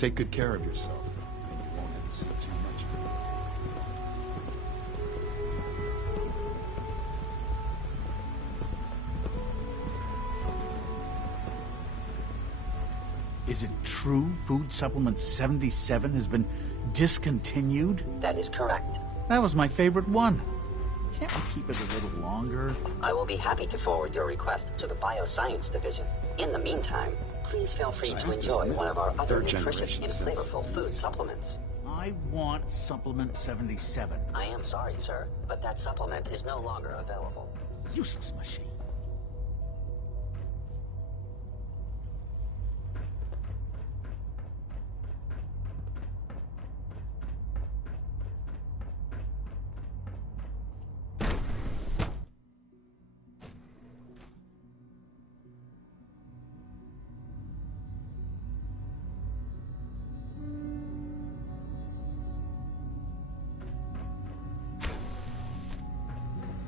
Take good care of yourself, and you won't have to see too much of it. Is it true Food Supplement 77 has been discontinued? That is correct. That was my favorite one. Can't we keep it a little longer? I will be happy to forward your request to the Bioscience Division. In the meantime, please feel free to enjoy one of our other nutritious and flavorful food supplements. I want Supplement 77. I am sorry, sir, but that supplement is no longer available. Useless machine.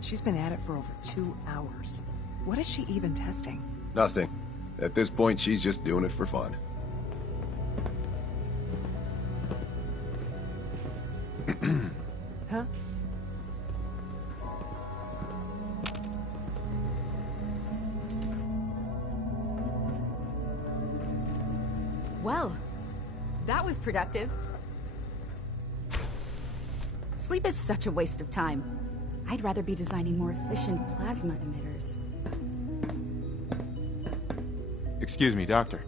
She's been at it for over 2 hours. What is she even testing? Nothing. At this point, she's just doing it for fun. Huh? Well, that was productive. Sleep is such a waste of time. I'd rather be designing more efficient plasma emitters. Excuse me, Doctor.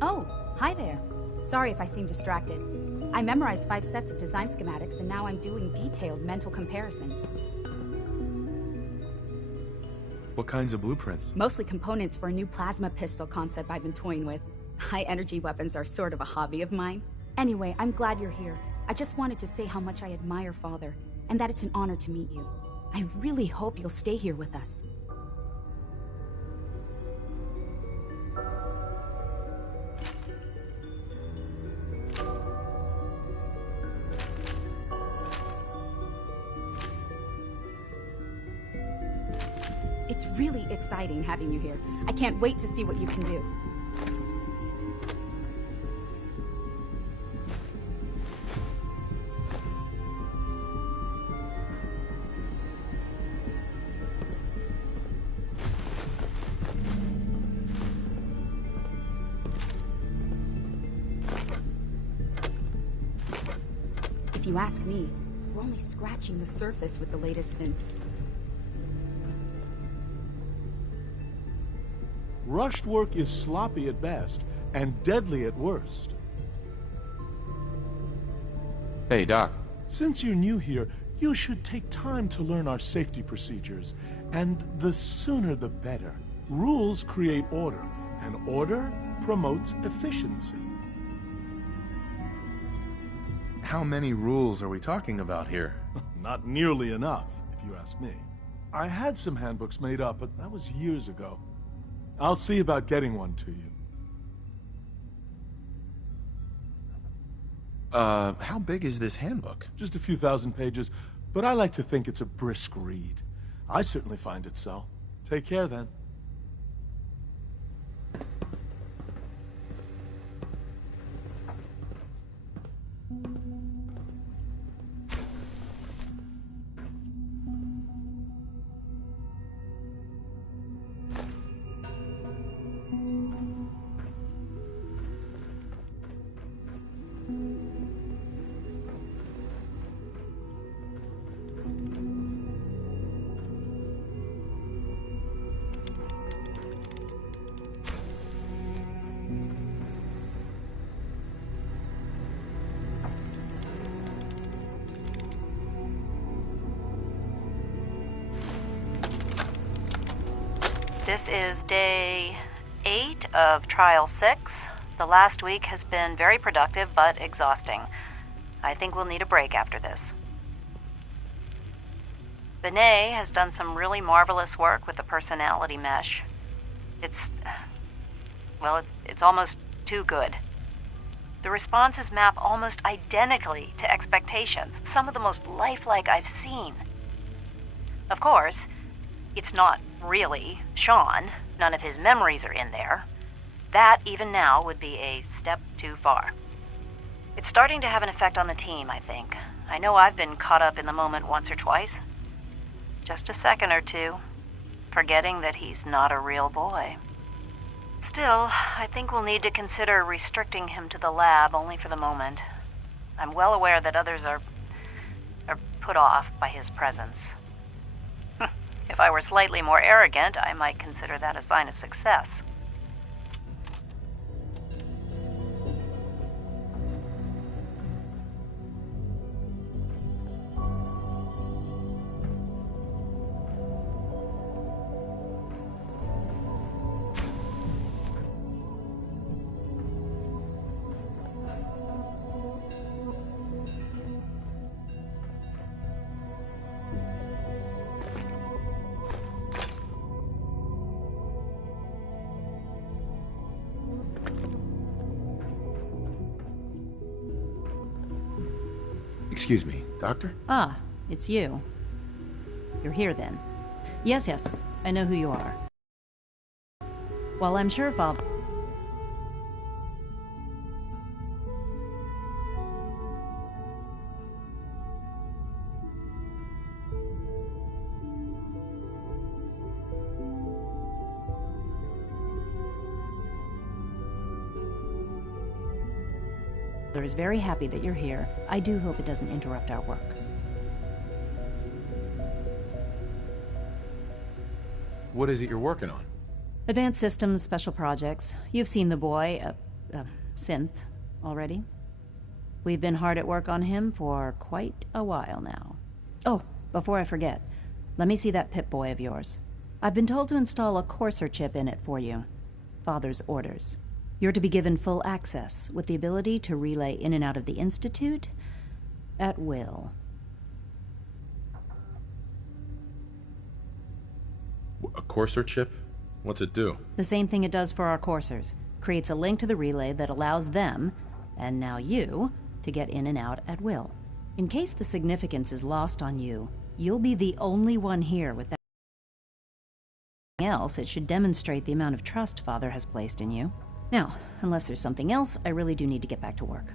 Oh, hi there. Sorry if I seem distracted. I memorized 5 sets of design schematics, and now I'm doing detailed mental comparisons. What kinds of blueprints? Mostly components for a new plasma pistol concept I've been toying with. High-energy weapons are sort of a hobby of mine. Anyway, I'm glad you're here. I just wanted to say how much I admire Father, and that it's an honor to meet you. I really hope you'll stay here with us. It's really exciting having you here. I can't wait to see what you can do. If you ask me, we're only scratching the surface with the latest synths. Rushed work is sloppy at best and deadly at worst. Hey, Doc. Since you're new here, you should take time to learn our safety procedures, and the sooner the better. Rules create order, and order promotes efficiency. How many rules are we talking about here? Not nearly enough, if you ask me. I had some handbooks made up, but that was years ago. I'll see about getting one to you. How big is this handbook? Just a few thousand pages, but I like to think it's a brisk read. I certainly find it so. Take care, then. This is day 8 of Trial 6. The last week has been very productive, but exhausting. I think we'll need a break after this. Benet has done some really marvelous work with the personality mesh. It's almost too good. The responses map almost identically to expectations, some of the most lifelike I've seen. Of course, it's not really Sean. None of his memories are in there. that, even now, would be a step too far. It's starting to have an effect on the team, I think. I know I've been caught up in the moment once or twice. Just a second or two, forgetting that he's not a real boy. Still, I think we'll need to consider restricting him to the lab only for the moment. I'm well aware that others are put off by his presence. If I were slightly more arrogant, I might consider that a sign of success. Excuse me, Doctor? Ah, it's you. You're here then. Yes, I know who you are. Well, I'm sure Father... is very happy that you're here. I do hope it doesn't interrupt our work. What is it you're working on? Advanced systems, special projects. You've seen the boy, Synth, already. We've been hard at work on him for quite a while now. Oh, before I forget, let me see that Pip-Boy of yours. I've been told to install a Courser chip in it for you. Father's orders. You're to be given full access, with the ability to relay in and out of the Institute at will. A Courser chip? What's it do? The same thing it does for our coursers. Creates a link to the relay that allows them, and now you, to get in and out at will. In case the significance is lost on you, you'll be the only one here with that. Else, it should demonstrate the amount of trust Father has placed in you. Now, unless there's something else, I really do need to get back to work.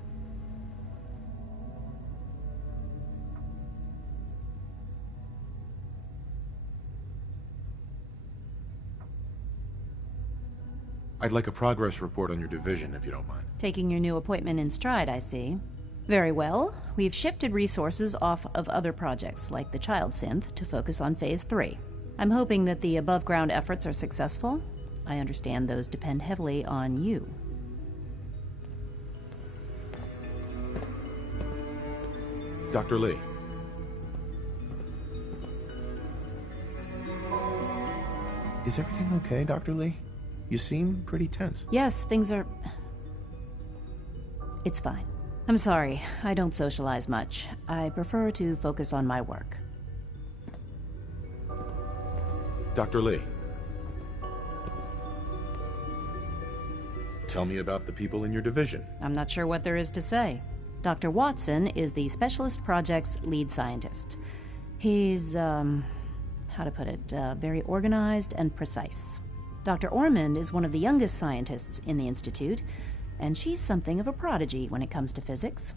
I'd like a progress report on your division, if you don't mind. Taking your new appointment in stride, I see. Very well. We've shifted resources off of other projects, like the Child Synth, to focus on Phase 3. I'm hoping that the above-ground efforts are successful. I understand those depend heavily on you. Dr. Lee. Is everything okay, Dr. Lee? You seem pretty tense. Yes, things are... It's fine. I'm sorry, I don't socialize much. I prefer to focus on my work. Dr. Lee. Tell me about the people in your division. I'm not sure what there is to say. Dr. Watson is the Specialist Project's lead scientist. He's, how to put it, very organized and precise. Dr. Ormond is one of the youngest scientists in the Institute, and she's something of a prodigy when it comes to physics.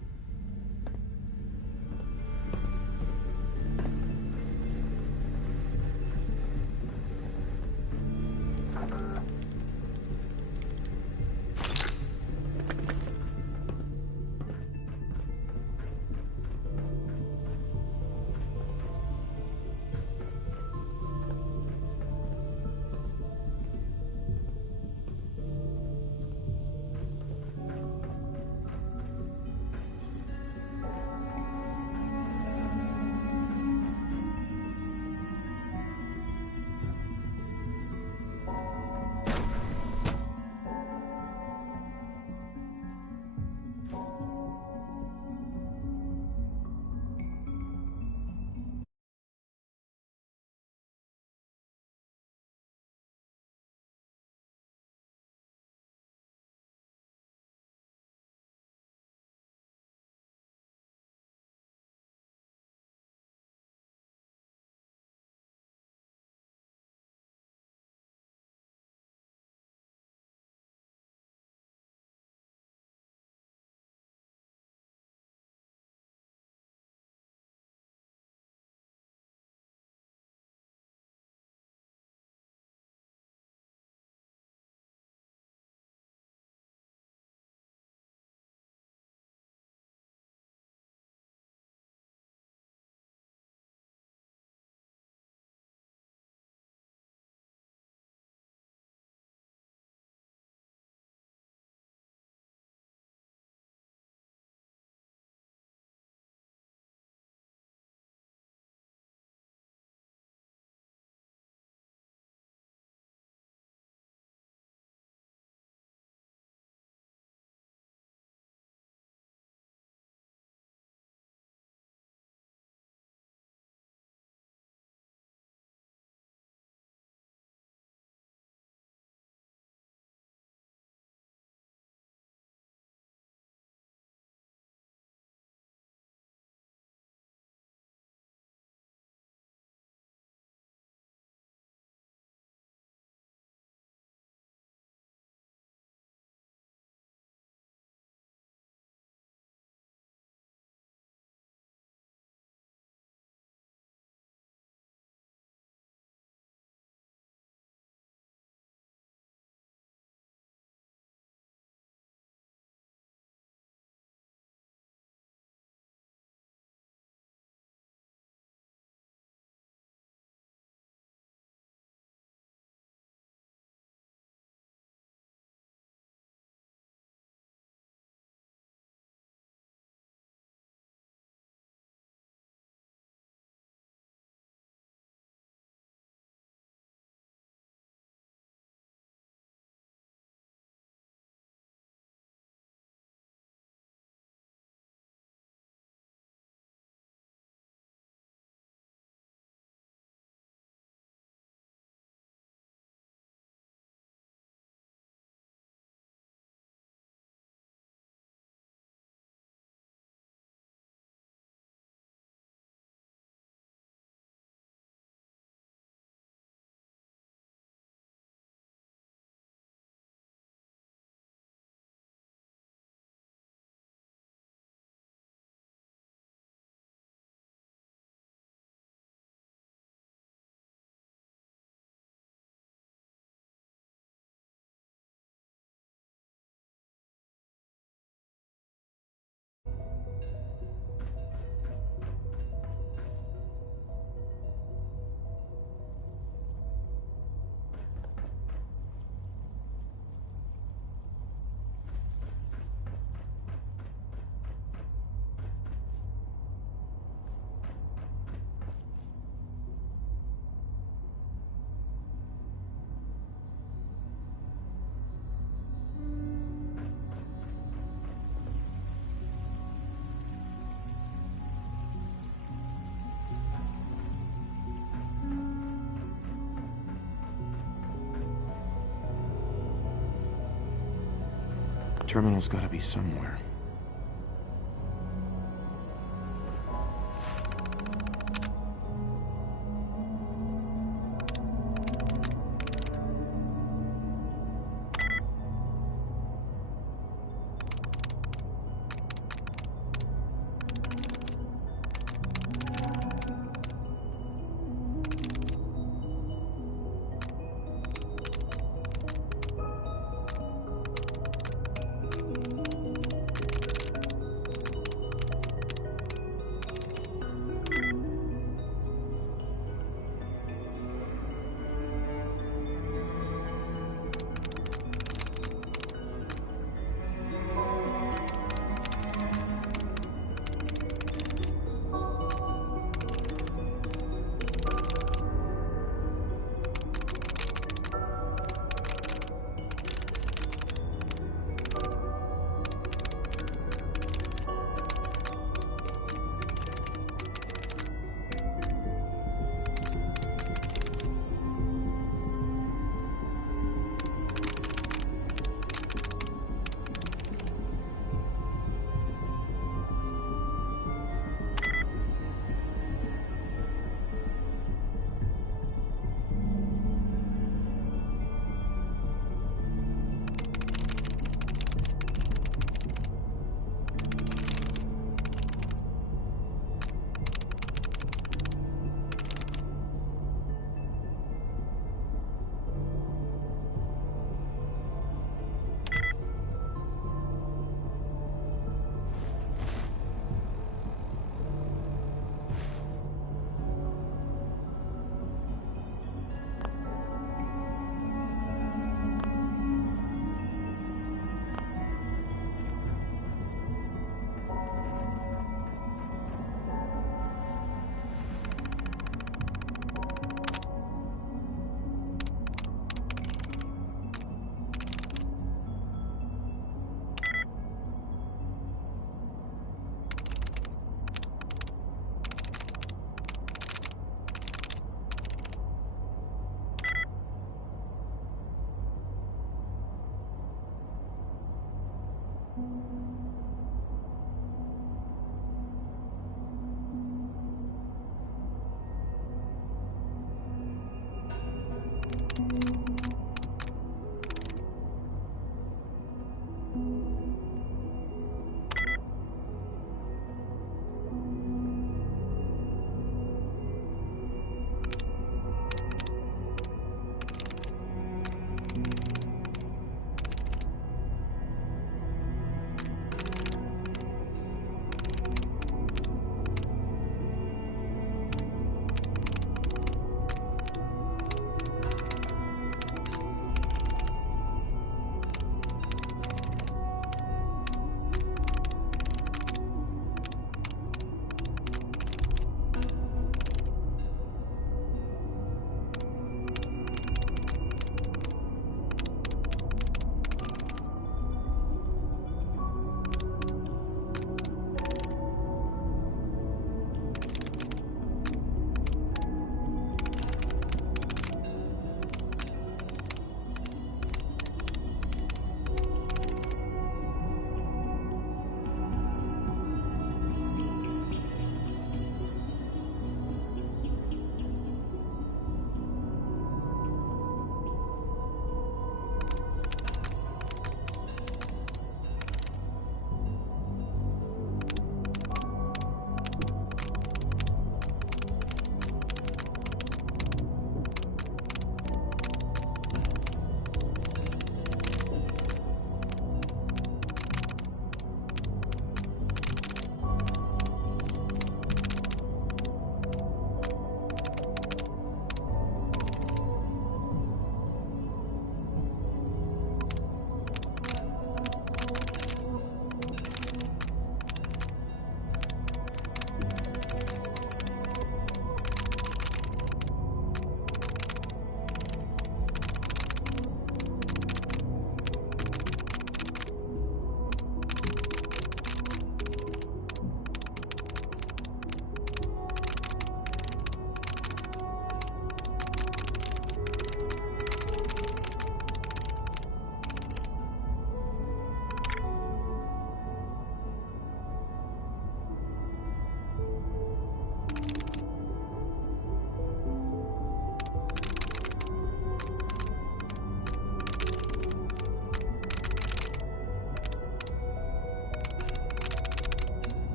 terminal's gotta be somewhere.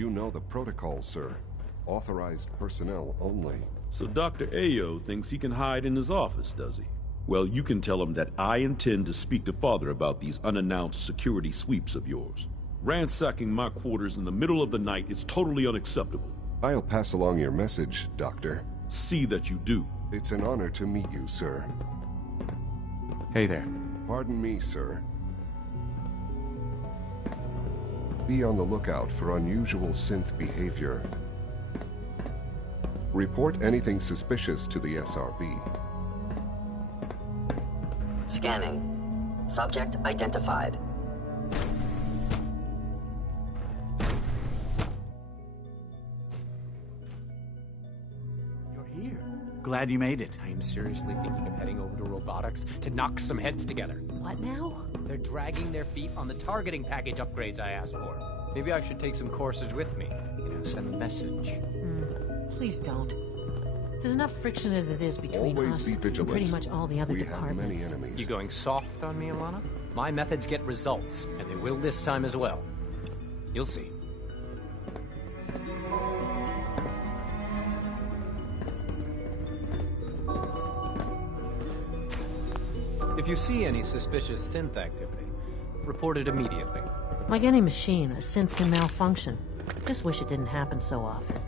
You know the protocol, sir. Authorized personnel only. So Dr. Ayo thinks he can hide in his office, does he? Well, you can tell him that I intend to speak to Father about these unannounced security sweeps of yours. Ransacking my quarters in the middle of the night is totally unacceptable. I'll pass along your message, Doctor. See that you do. It's an honor to meet you, sir. Hey there. Pardon me, sir. Be on the lookout for unusual synth behavior. Report anything suspicious to the SRB. Scanning. Subject identified. You're here. Glad you made it. I am seriously thinking of heading over to robotics to knock some heads together. What now? They're dragging their feet on the targeting package upgrades I asked for. Maybe I should take some courses with me. Send a message. Please don't. There's enough friction as it is between Always us be vigilant. and pretty much all the other we departments. have many enemies. You going soft on me, Alana? My methods get results, and they will this time as well. You'll see. If you see any suspicious synth activity, report it immediately. Like any machine, a synth can malfunction. Just wish it didn't happen so often.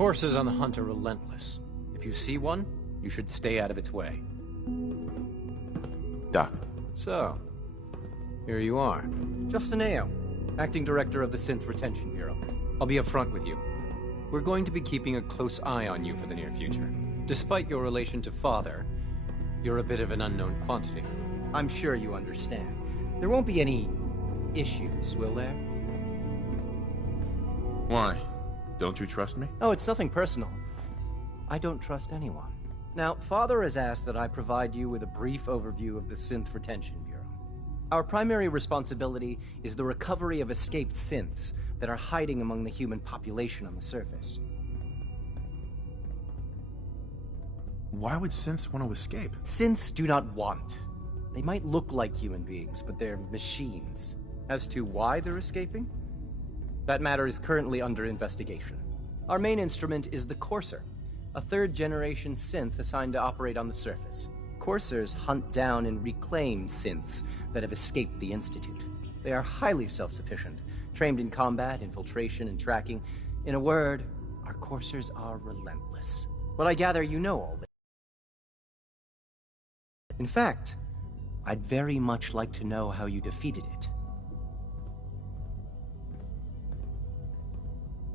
Coursers on the hunt are relentless. If you see one, you should stay out of its way. Doc. So, here you are. Justin Ayo, Acting Director of the Synth Retention Bureau. I'll be upfront with you. We're going to be keeping a close eye on you for the near future. Despite your relation to Father, you're a bit of an unknown quantity. I'm sure you understand. There won't be any issues, will there? Why? Don't you trust me? Oh, it's nothing personal. I don't trust anyone. Now, Father has asked that I provide you with a brief overview of the Synth Retention Bureau. Our primary responsibility is the recovery of escaped synths that are hiding among the human population on the surface. Why would synths want to escape? Synths do not want. They might look like human beings, but they're machines. As to why they're escaping? That matter is currently under investigation. Our main instrument is the Courser, a third-generation synth assigned to operate on the surface. Coursers hunt down and reclaim synths that have escaped the Institute. They are highly self-sufficient, trained in combat, infiltration, and tracking. In a word, our Coursers are relentless. But I gather you know all this. In fact, I'd very much like to know how you defeated it.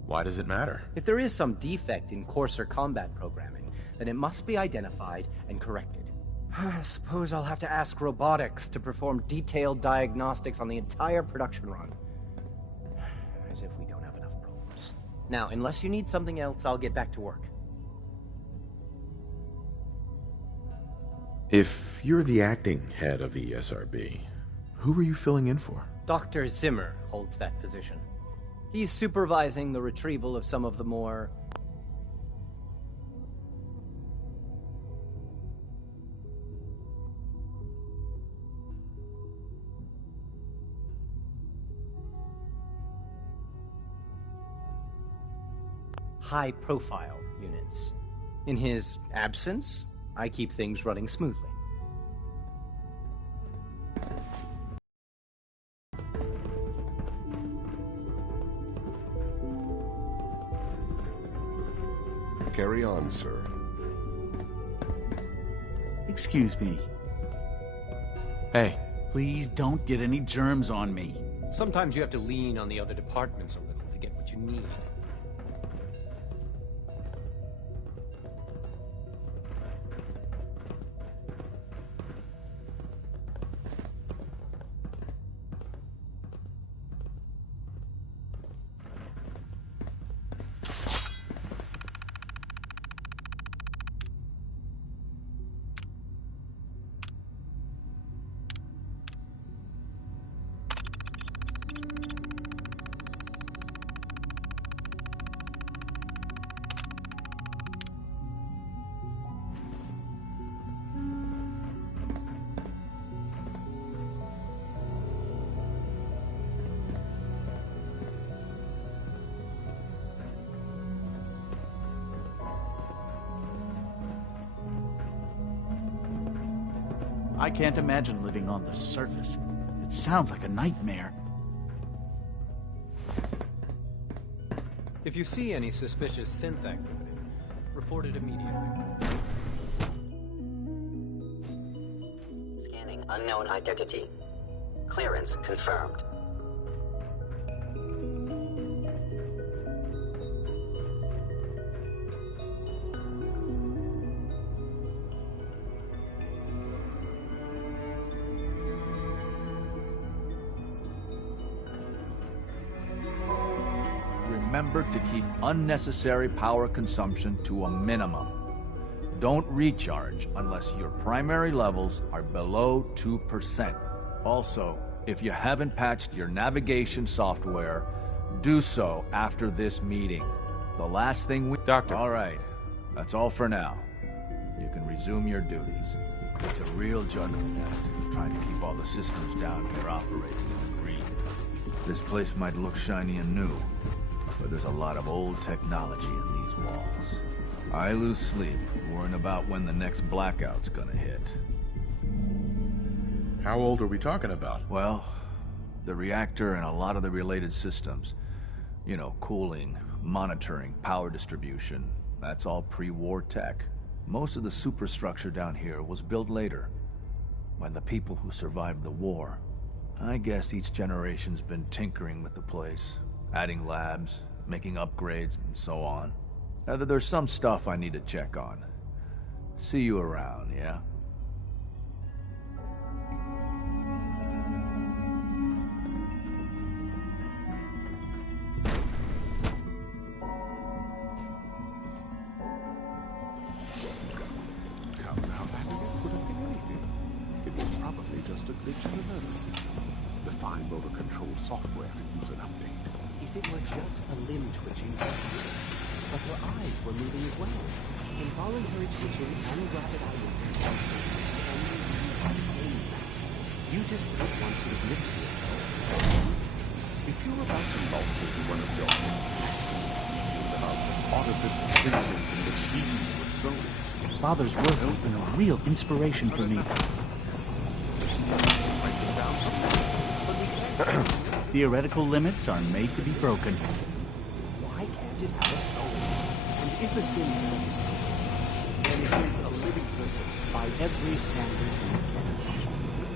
Why does it matter? If there is some defect in Courser combat programming, then it must be identified and corrected. I suppose I'll have to ask robotics to perform detailed diagnostics on the entire production run. As if we don't have enough problems. Now, unless you need something else, I'll get back to work. If you're the acting head of the ESRB, who were you filling in for? Dr. Zimmer holds that position. He's supervising the retrieval of some of the more... high-profile units. In his absence, I keep things running smoothly. Carry on, sir. Excuse me. Hey. Please don't get any germs on me. Sometimes you have to lean on the other departments a little to get what you need. I can't imagine living on the surface. It sounds like a nightmare. If you see any suspicious synth activity, report it immediately. Scanning unknown identity. Clearance confirmed. Remember to keep unnecessary power consumption to a minimum. Don't recharge unless your primary levels are below 2%. Also, if you haven't patched your navigation software, do so after this meeting. The last thing we... Doctor. All right. That's all for now. You can resume your duties. It's a real juggling act, trying to keep all the systems down here operating in the green. This place might look shiny and new, but there's a lot of old technology in these walls. I lose sleep worrying about when the next blackout's gonna hit. How old are we talking about? Well, the reactor and a lot of the related systems. You know, cooling, monitoring, power distribution. That's all pre-war tech. Most of the superstructure down here was built later, by the people who survived the war. I guess each generation's been tinkering with the place, adding labs, making upgrades, and so on. There's some stuff I need to check on. See you around, yeah? Come now, Adrian could have been anything. It was probably just a glitch in the nervous system. The fine motor control software could use an update. If it were just a limb twitching, but her eyes were moving as well. Involuntary twitching and rapid eye movement. You just don't want to admit to yourself. If you're about to launch into one of your speaking about artificial sentience and machines with souls, Father's work has been a real inspiration for me. Theoretical limits are made to be broken. Why can't it have a soul? And if a sin has a soul, then it is a living person by every standard.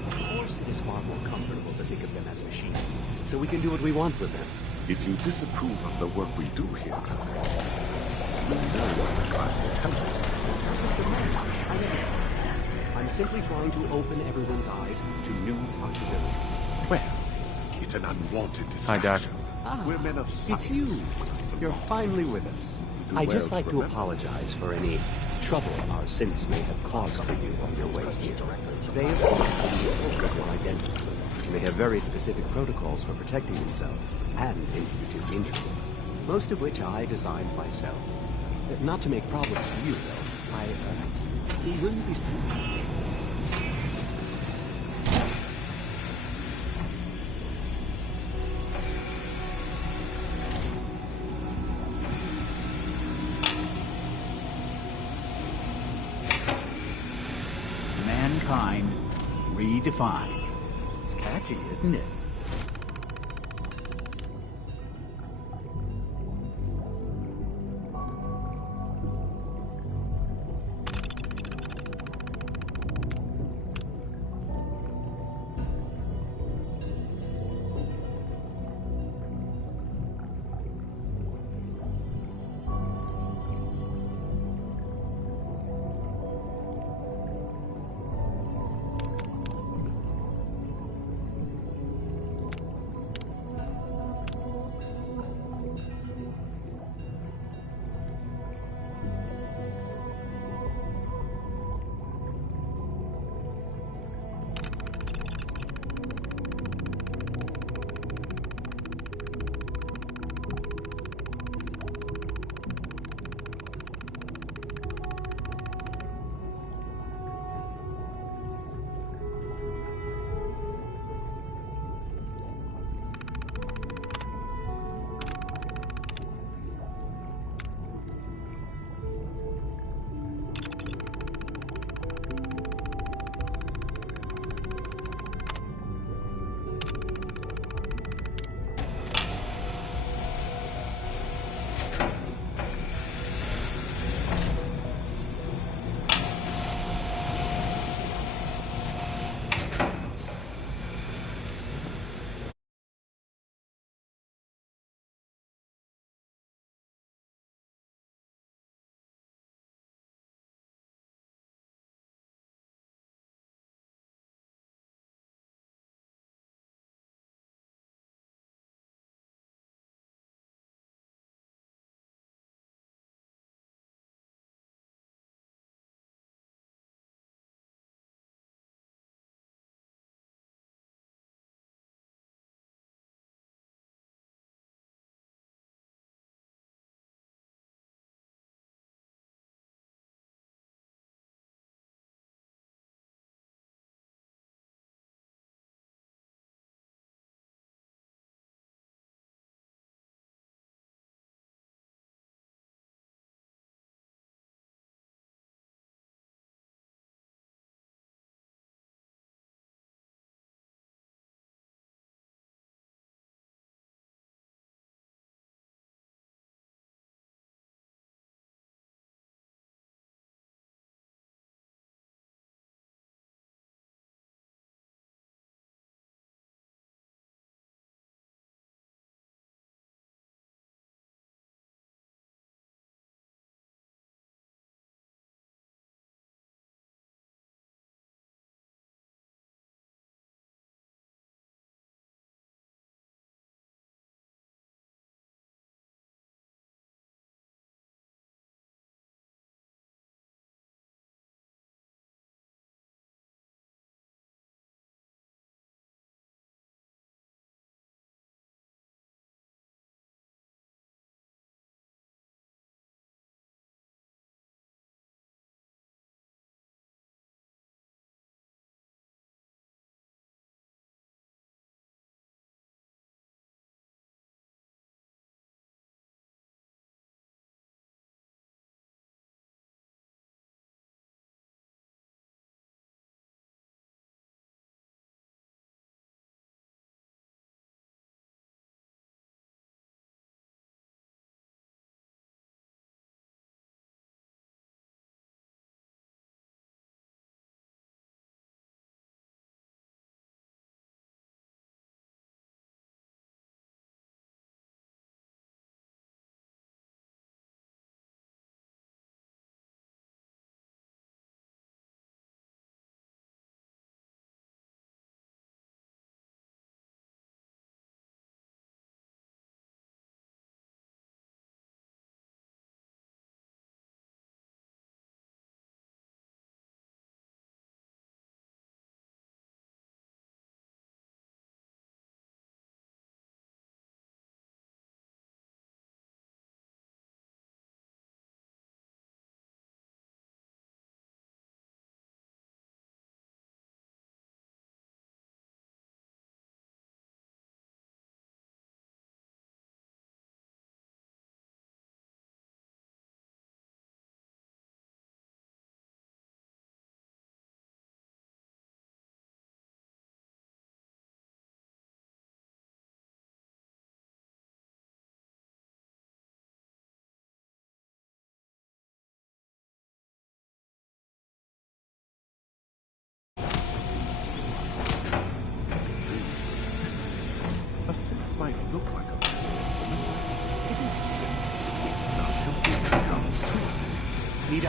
Of course it is far more comfortable to think of them as machines, so we can do what we want with them. if you disapprove of the work we do here, you know what to try to tell me. Just a moment. I never saw that. I'm simply trying to open everyone's eyes to new possibilities. Well, it's an unwanted distraction. We're men of science. It's you. You're finally with us. I'd just like to apologize for any trouble our synths may have caused for you on your way here. They, of course, have your identity. They have very specific protocols for protecting themselves and institute injuries, most of which I designed myself. Not to make problems for you, though. Will you be safe? Mankind redefined. It's catchy, isn't it?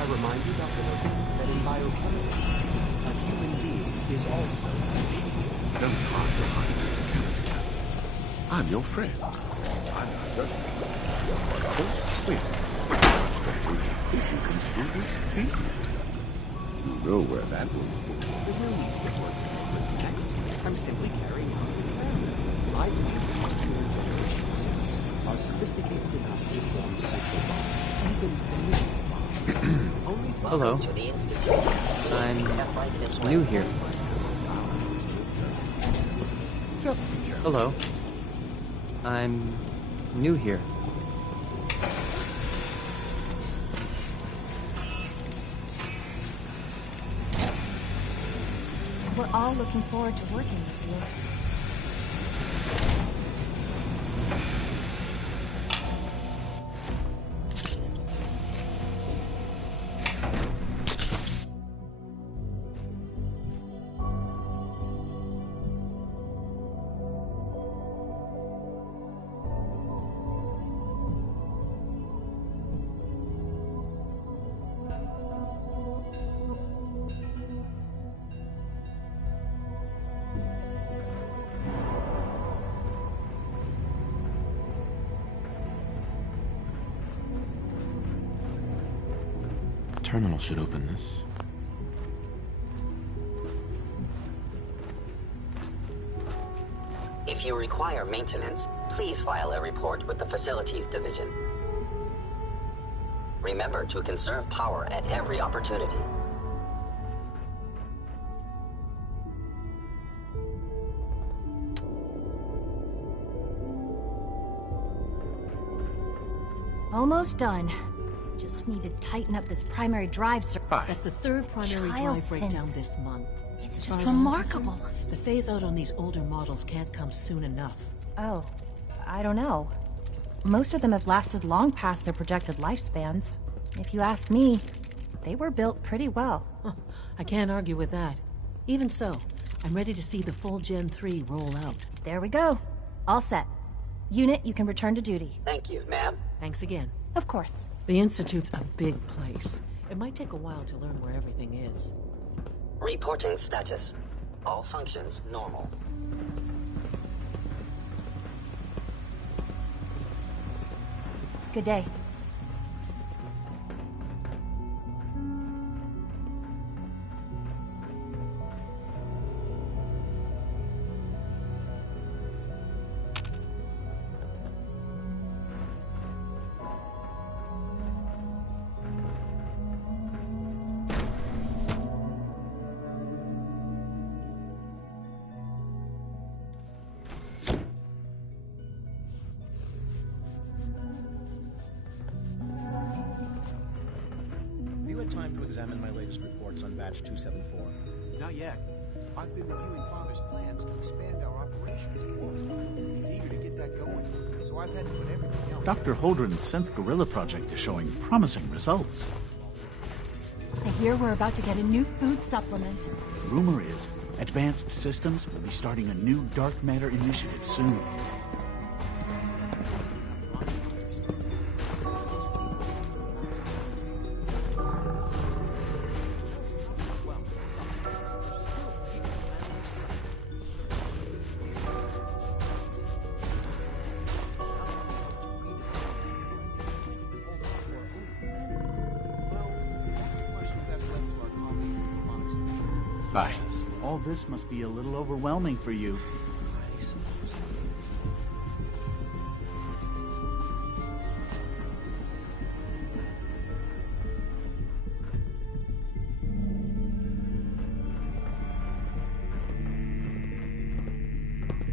I remind you, Dr. Logan, that in biochemistry, a human being is also a being. Don't try to hide it, Captain. I'm your friend. I'm not what others? Wait. If you can screw this thing, you know where that will go. There's no need to get worked up. Next, I'm simply carrying out an experiment. I believe that muscular generation cells are sophisticated enough to form social bonds, even familial bonds. Only Hello. To the Institute. I'm Step right this way. new here. Just be careful. Hello. I'm new here. We're all looking forward to working with you. Terminal should open this. If you require maintenance, please file a report with the Facilities Division. Remember to conserve power at every opportunity. Almost done. Just need to tighten up this primary drive circuit. That's the third primary drive breakdown this month. It's As just far as I'm remarkable. concerned, the phase out on these older models can't come soon enough. Oh, I don't know. Most of them have lasted long past their projected lifespans. If you ask me, they were built pretty well. I can't argue with that. Even so, I'm ready to see the full Gen 3 roll out. There we go. All set. Unit, you can return to duty. Thank you, ma'am. Thanks again. Of course. The Institute's a big place. It might take a while to learn where everything is. Reporting status. All functions normal. Good day. Time to examine my latest reports on batch 274. Not yet. I've been reviewing Father's plans to expand our operations at Warp. He's eager to get that going, so I've had to put everything else. Dr. Holdren's synth gorilla project is showing promising results. I hear we're about to get a new food supplement. Rumor is, Advanced Systems will be starting a new dark matter initiative soon. Bye. All this must be a little overwhelming for you. I suppose.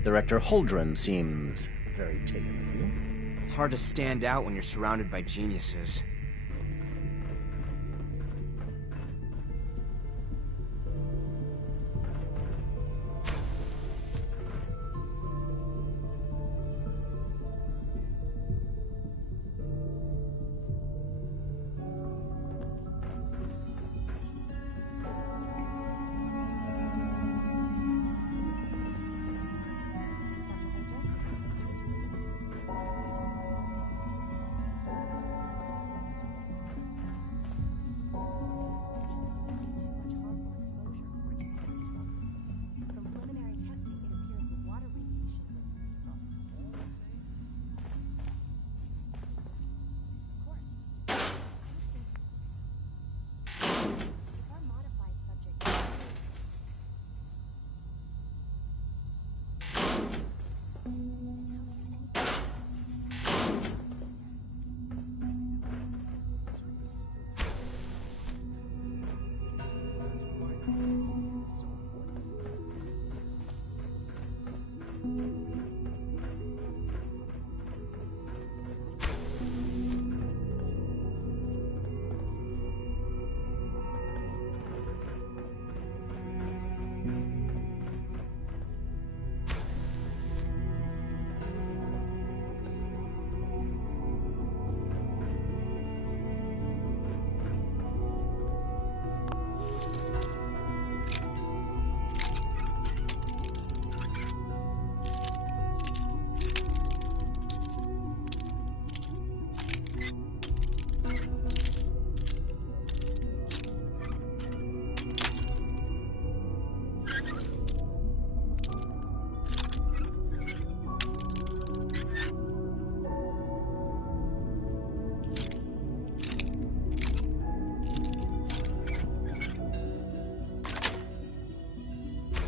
Director Holdren seems very taken with you. It's hard to stand out when you're surrounded by geniuses.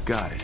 Got it.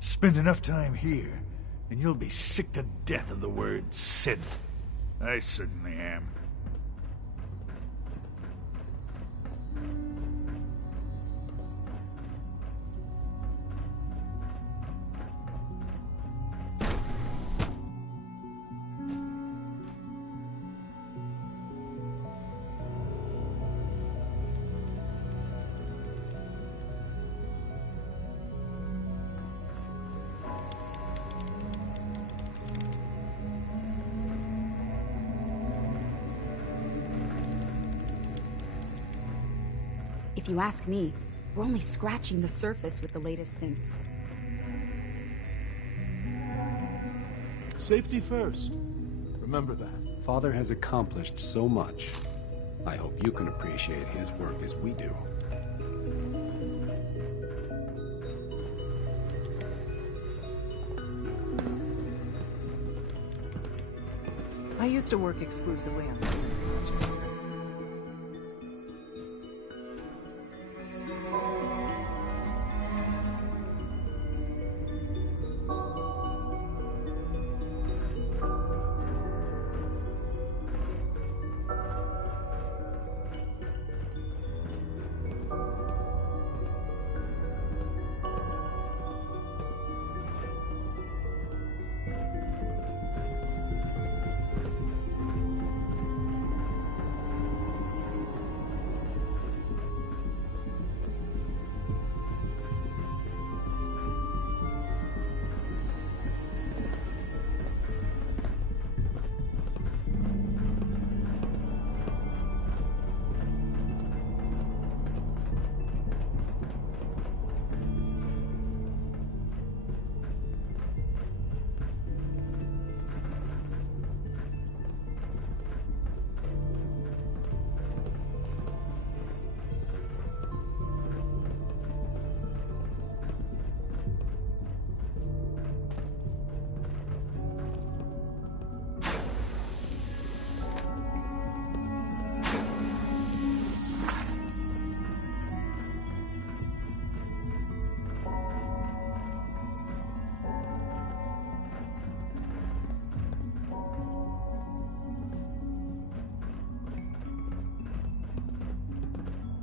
Spend enough time here, and you'll be sick to death of the word synth. I certainly am. If you ask me, we're only scratching the surface with the latest synths. Safety first. Remember that. Father has accomplished so much. I hope you can appreciate his work as we do. I used to work exclusively on the synth projects, but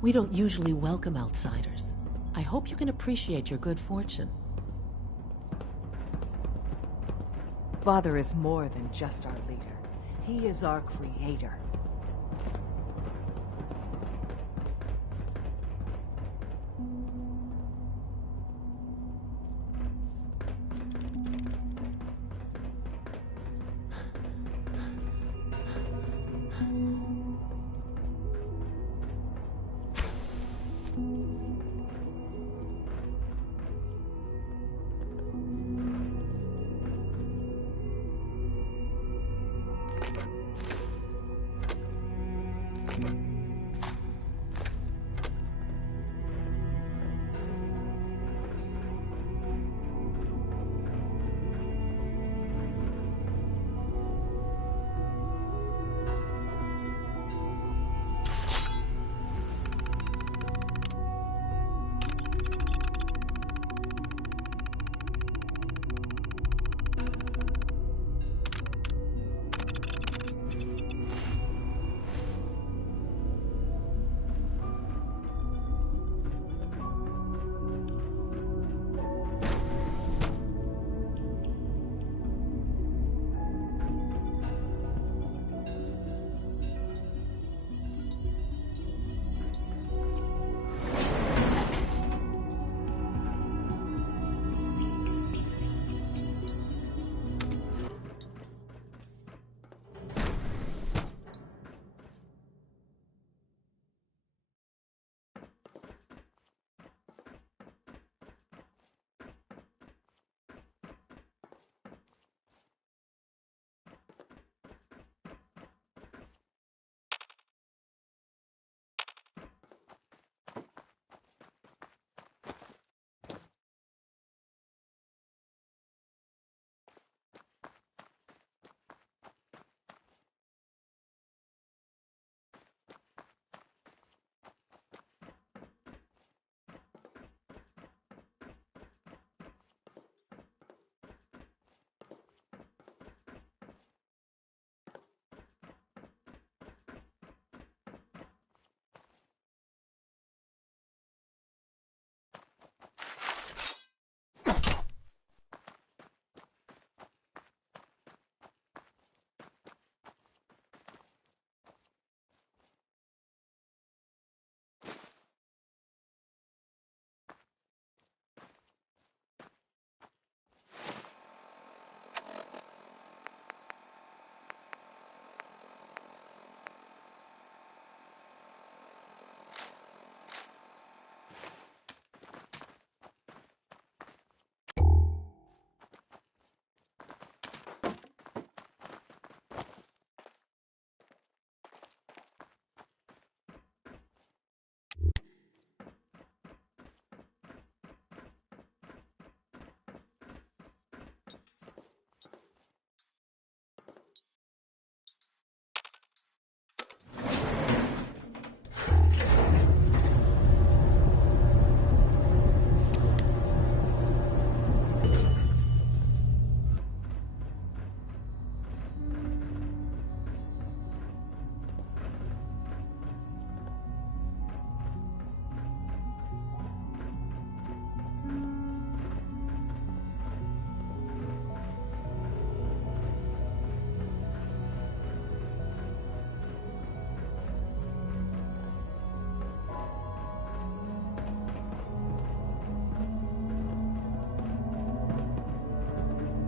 We don't usually welcome outsiders. I hope you can appreciate your good fortune. Father is more than just our leader. He is our creator.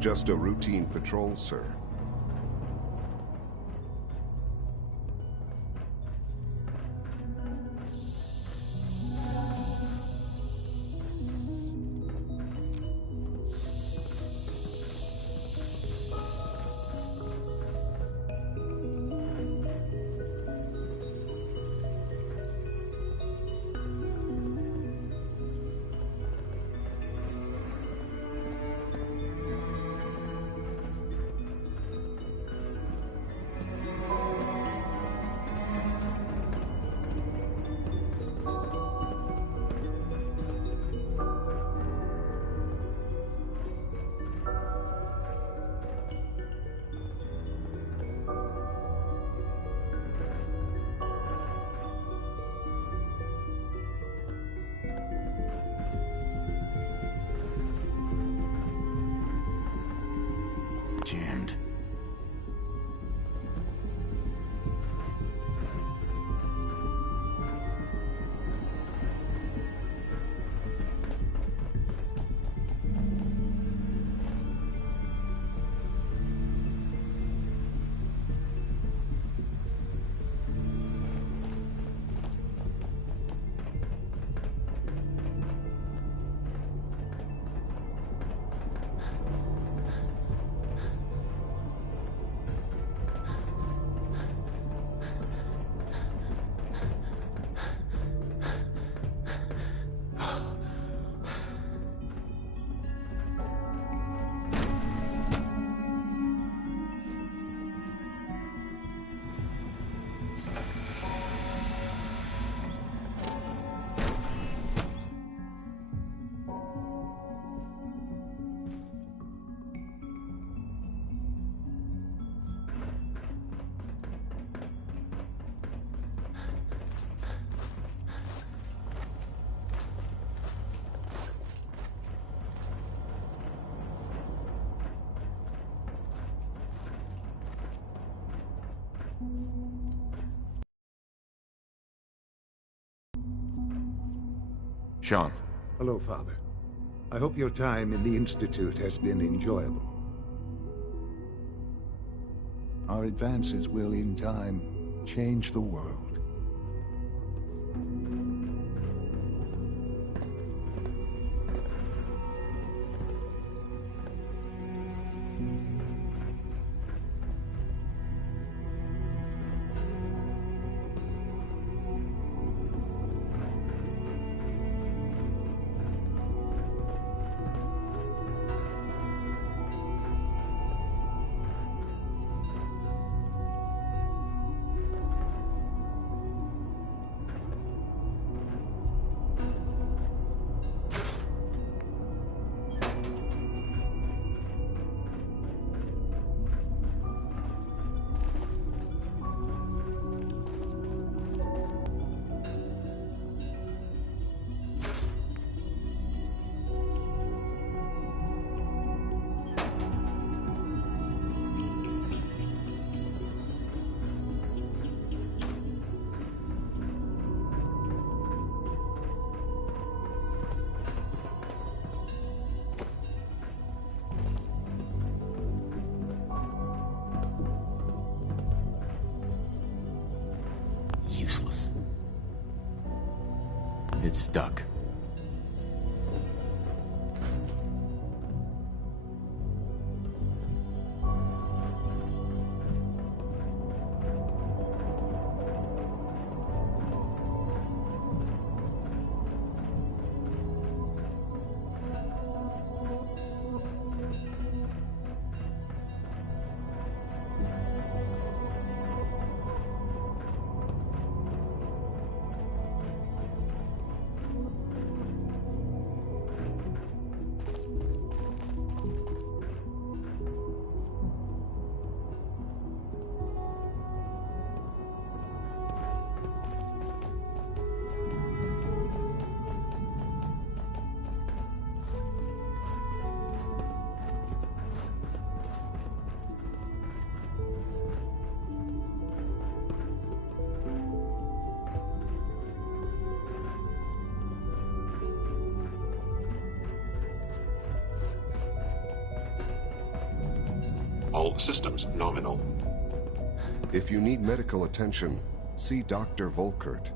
Just a routine patrol, sir. Sean. Hello, Father. I hope your time in the Institute has been enjoyable. Our advances will, in time, change the world. Useless. It's stuck. All systems nominal. If you need medical attention, see Dr. Volkert.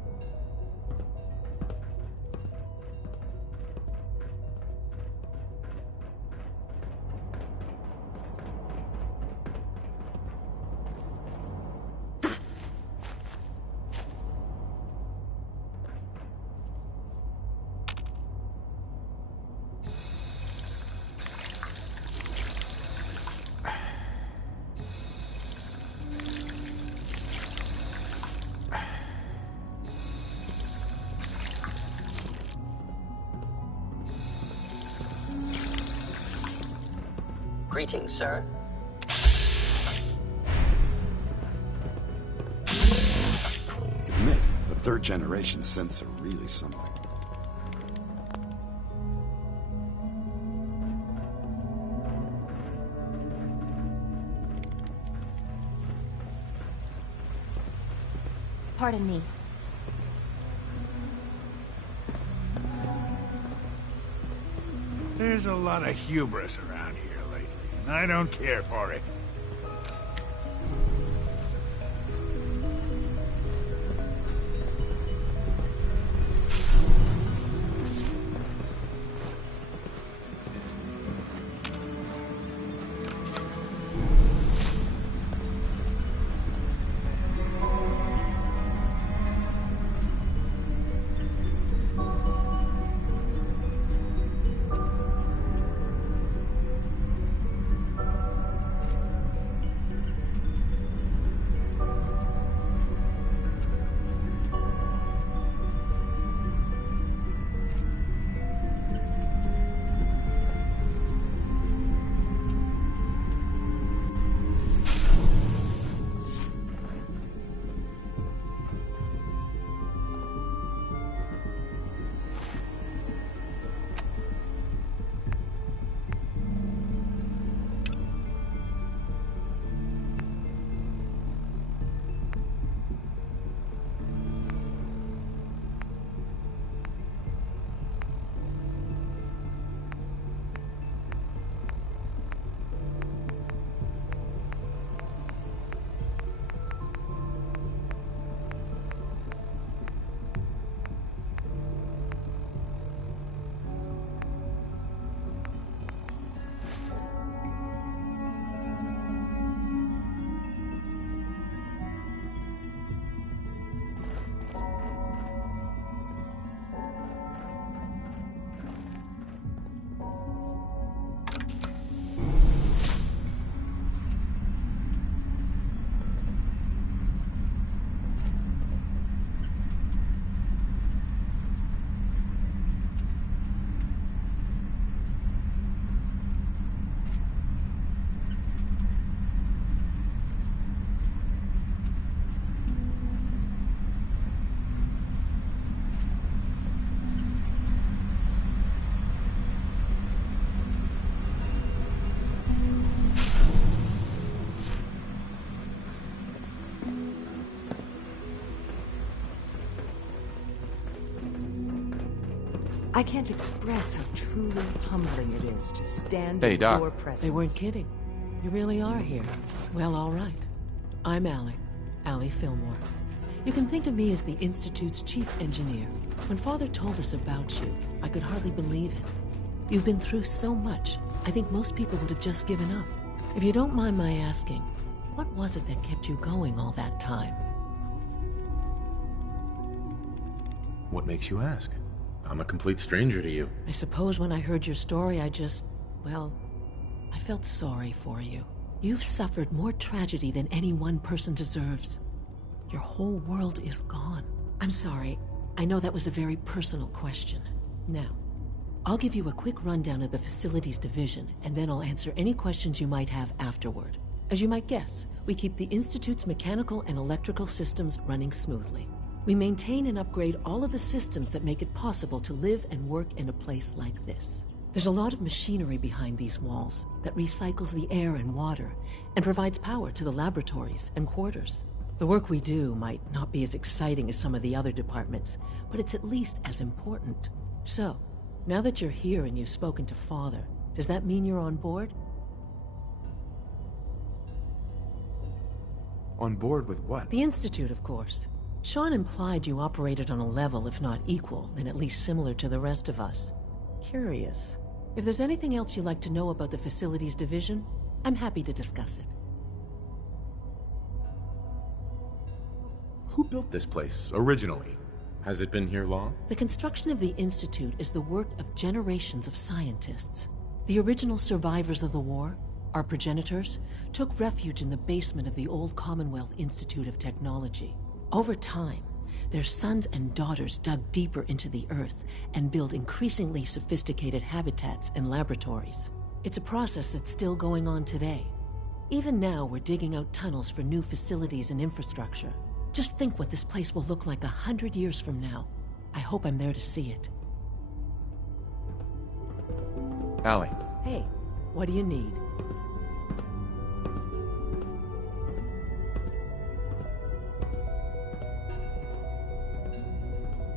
Greetings, sir. Admit, the third generation synths are really something. Pardon me. There's a lot of hubris around here lately, and I don't care for it. I can't express how truly humbling it is to stand Hey, in Doc. your presence. They weren't kidding. You really are here. Well, all right. I'm Allie Fillmore. You can think of me as the Institute's chief engineer. When Father told us about you, I could hardly believe it. You've been through so much, I think most people would have just given up. If you don't mind my asking, what was it that kept you going all that time? What makes you ask? I'm a complete stranger to you. I suppose when I heard your story, well, I felt sorry for you. You've suffered more tragedy than any one person deserves. Your whole world is gone. I'm sorry. I know that was a very personal question. Now, I'll give you a quick rundown of the Facilities Division, and then I'll answer any questions you might have afterward. As you might guess, we keep the Institute's mechanical and electrical systems running smoothly. We maintain and upgrade all of the systems that make it possible to live and work in a place like this. There's a lot of machinery behind these walls that recycles the air and water and provides power to the laboratories and quarters. The work we do might not be as exciting as some of the other departments, but it's at least as important. So, now that you're here and you've spoken to Father, does that mean you're on board? On board with what? The Institute, of course. Sean implied you operated on a level, if not equal, then at least similar to the rest of us. Curious. If there's anything else you'd like to know about the Facilities Division, I'm happy to discuss it. Who built this place, originally? Has it been here long? The construction of the Institute is the work of generations of scientists. The original survivors of the war, our progenitors, took refuge in the basement of the old Commonwealth Institute of Technology. Over time, their sons and daughters dug deeper into the earth and built increasingly sophisticated habitats and laboratories. It's a process that's still going on today. Even now, we're digging out tunnels for new facilities and infrastructure. Just think what this place will look like 100 years from now. I hope I'm there to see it. Allie. Hey, what do you need?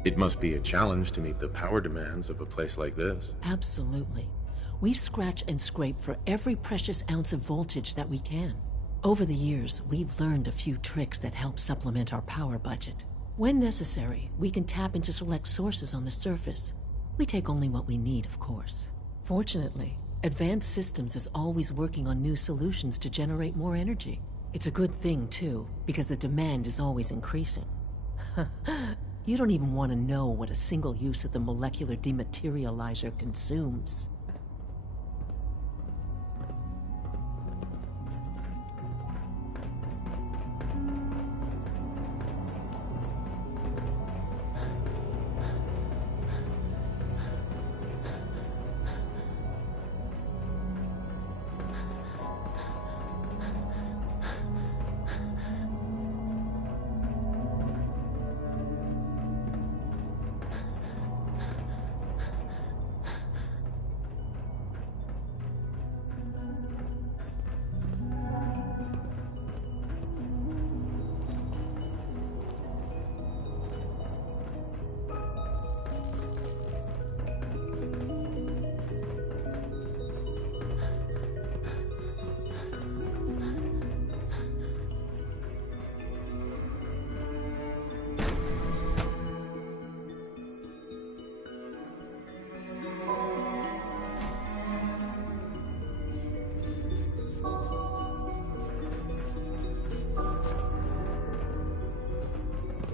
It must be a challenge to meet the power demands of a place like this. Absolutely. We scratch and scrape for every precious ounce of voltage that we can. Over the years, we've learned a few tricks that help supplement our power budget. When necessary, we can tap into select sources on the surface. We take only what we need, of course. Fortunately, Advanced Systems is always working on new solutions to generate more energy. It's a good thing, too, because the demand is always increasing. You don't even want to know what a single use of the molecular dematerializer consumes.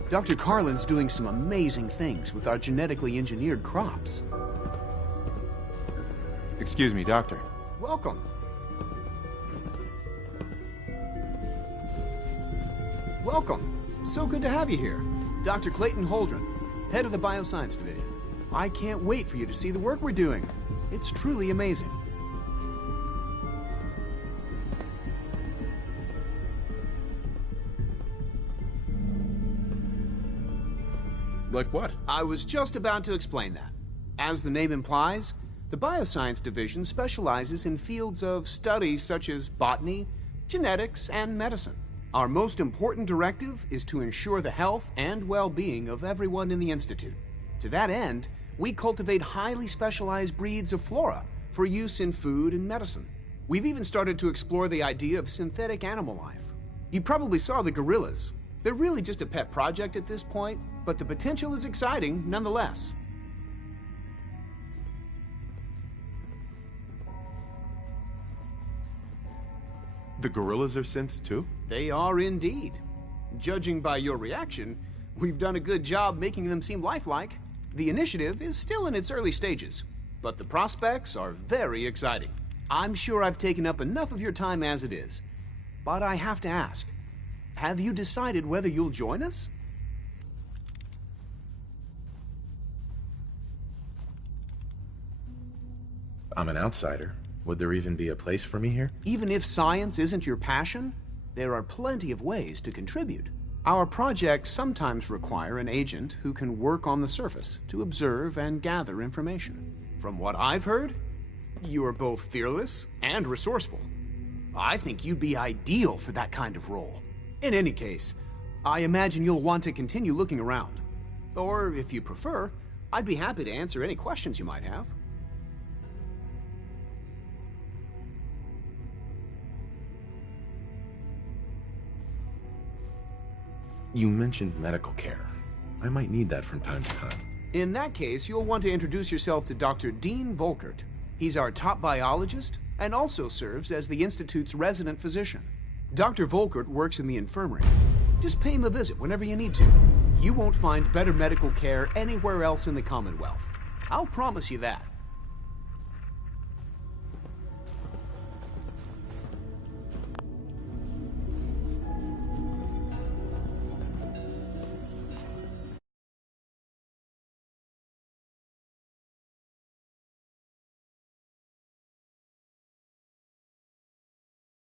Dr. Carlin's doing some amazing things with our genetically engineered crops. Excuse me, Doctor. Welcome. Welcome. So good to have you here. Dr. Clayton Holdren, head of the Bioscience Division. I can't wait for you to see the work we're doing. It's truly amazing. Like what? I was just about to explain that. As the name implies, the Bioscience Division specializes in fields of study such as botany, genetics, and medicine. Our most important directive is to ensure the health and well-being of everyone in the Institute. To that end, We cultivate highly specialized breeds of flora for use in food and medicine. We've even started to explore the idea of synthetic animal life. You probably saw the gorillas. They're really just a pet project at this point, but the potential is exciting nonetheless. The gorillas are synths too? They are indeed. Judging by your reaction, we've done a good job making them seem lifelike. The initiative is still in its early stages, but the prospects are very exciting. I'm sure I've taken up enough of your time as it is, but I have to ask, have you decided whether you'll join us? I'm an outsider. Would there even be a place for me here? Even if science isn't your passion, there are plenty of ways to contribute. Our projects sometimes require an agent who can work on the surface to observe and gather information. From what I've heard, you are both fearless and resourceful. I think you'd be ideal for that kind of role. In any case, I imagine you'll want to continue looking around. Or, if you prefer, I'd be happy to answer any questions you might have. You mentioned medical care. I might need that from time to time. In that case, you'll want to introduce yourself to Dr. Dean Volkert. He's our top biologist and also serves as the Institute's resident physician. Dr. Volkert works in the infirmary. Just pay him a visit whenever you need to. You won't find better medical care anywhere else in the Commonwealth. I'll promise you that.